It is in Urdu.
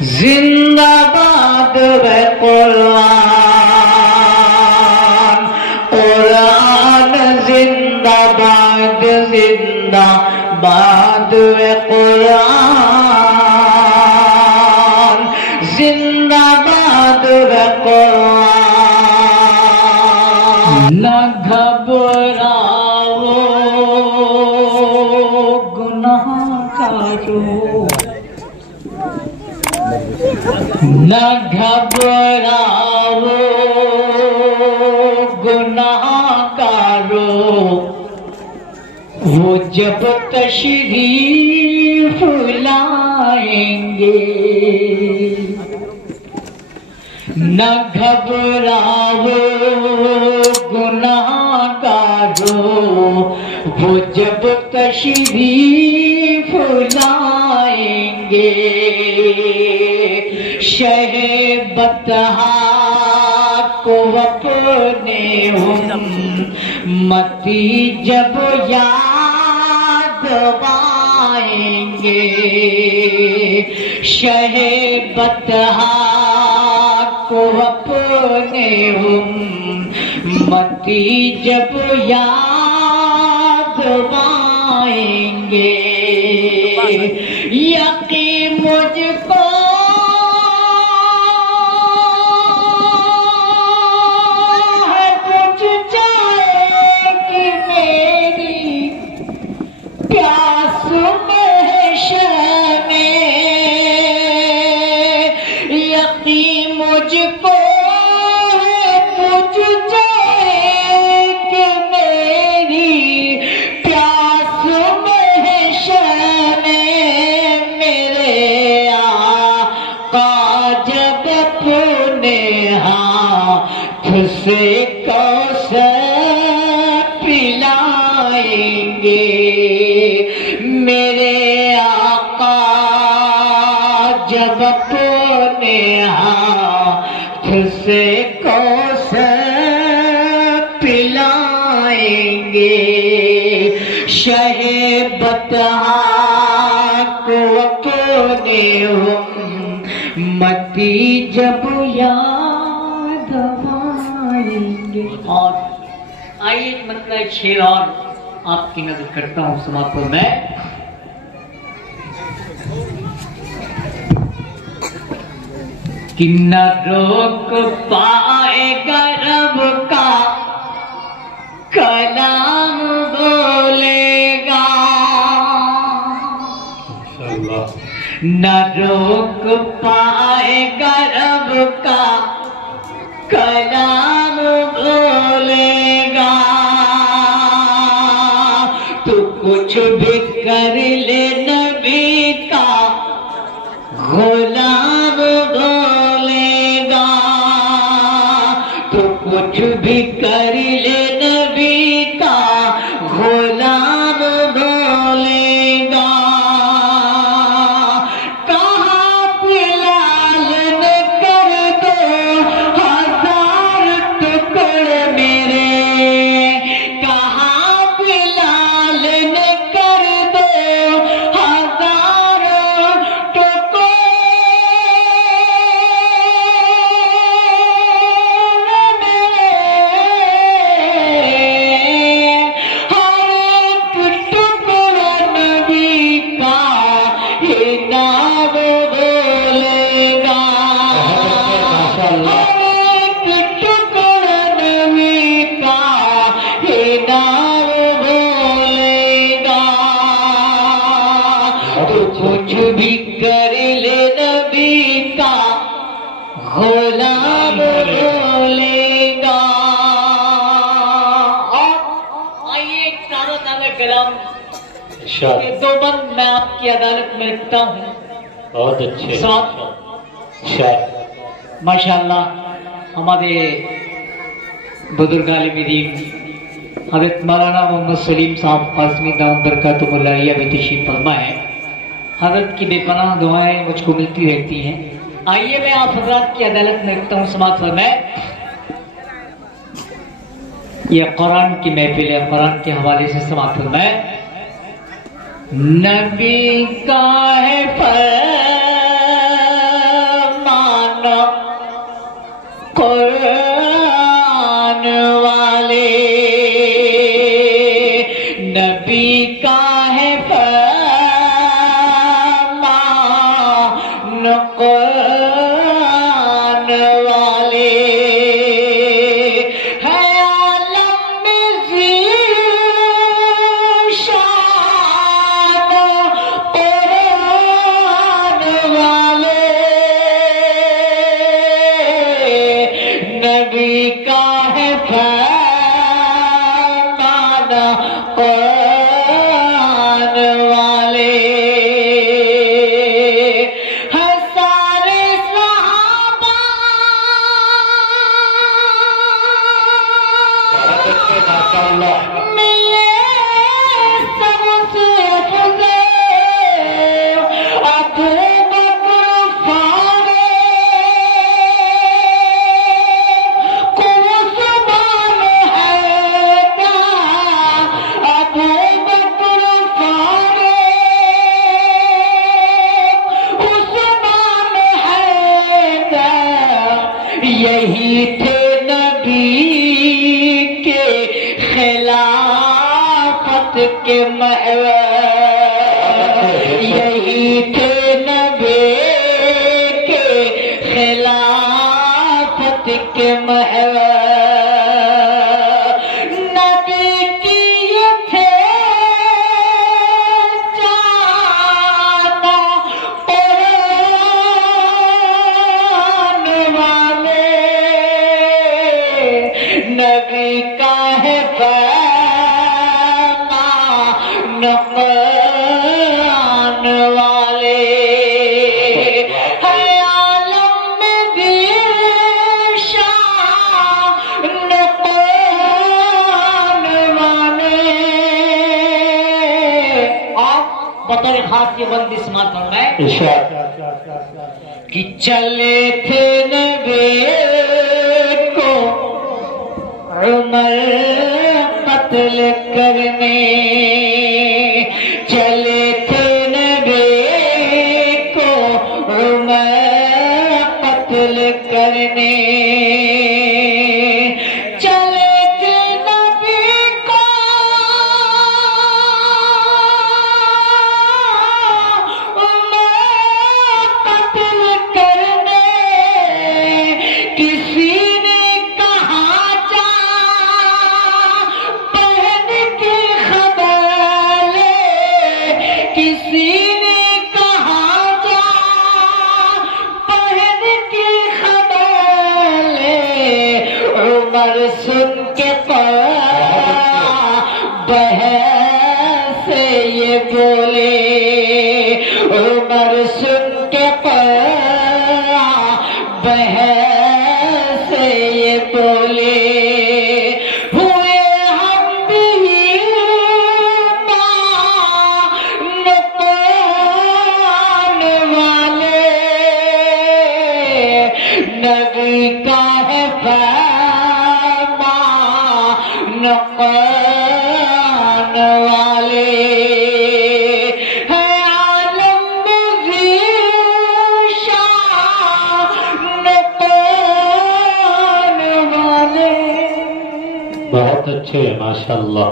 زندہ باد ہے قرآن، قرآن زندہ باد، زندہ باد ہے قرآن، زندہ باد ہے قرآن۔ نہ گھبراؤ گناہ کارو، نہ گھبراؤ گناہ کارو، وہ جب تشریف لائیں گے۔ نہ گھبراؤ گناہ کارو، وہ جب تشریف لائیں گے۔ شہ بطحا کو اپنے امتی جب یاد آئیں گے، شہ بطحا کو اپنے امتی جب یاد آئیں گے۔ یقین مجھ کو سے کوثر پلائیں گے۔ میرے آقا جب اپنے ہاتھ سے کوثر پلائیں گے، شہ بطحا کو اپنے امتی جب یاد اور آئیے ایک مطلب ایک شعر اور آپ کی نظر کرتا ہوں سماعت پر میں۔ کہ نہ روک پائے گا رب کا کلام بولے گا، نہ روک پائے گا رب کا کلام بولے گا۔ تو کچھ بھی کر لے نبی کا غلام بولے گا، تو کچھ بھی کر لے نبی کا غلام بولے گا۔ کہاں بلال نے کر دو کچھ بھی کر لے نبی کا غلام بولے گا۔ آئیے تازہ تازہ کلام یہ دو بند میں آپ کی عدالت میں رکھتا ہوں۔ بہت اچھے ماشاءاللہ ہمارے بزرگ عالم دین حضرت مولانا محمد سلیم صاحب قاسمی دامت برکاتہ اللہ علیہ بھی تشریف فرما ہے۔ حضرت کی بے پناہ دعائیں مجھ کو ملتی رہتی ہیں۔ آئیے میں آپ حضرات کی عدالت میں رکھتا ہوں سماعت فرمائیں۔ یہ قرآن کی محفل ہے، قرآن کے حوالے سے سماعت فرمائیں۔ نبی کا ہے فرمان یہی تھے نبی کے خلافت کے محور، یہی تھے نبی کے خلافت کے محور، نبی کی یہ تھے جانا قرآن والے، نبی کا ہے فرمان قرآن والے، ہے عالم میں شان قرآن والے۔ آپ بطور خاص یہ بند اسمات فرمائے کہ چلے تھے نبی کو عمر قتل کرنے، چلے تھے نبی کو عمر قتل کرنے، چلے تھے نبی کو عمر قتل کرنے، کسی نے کہا جا بہن کی خبر لے، کسی نے کہا جا بہن کی خبر لے، عمر سن کے بہن سے یہ بولے، عمر سن کے بہن سے یہ بولے، ہوئے ہم بھی قرآن والے، نبی کا ہے فرمان قرآن والے، ہے عالم میں شان قرآن والے۔ بہت اچھے ماشاءاللہ۔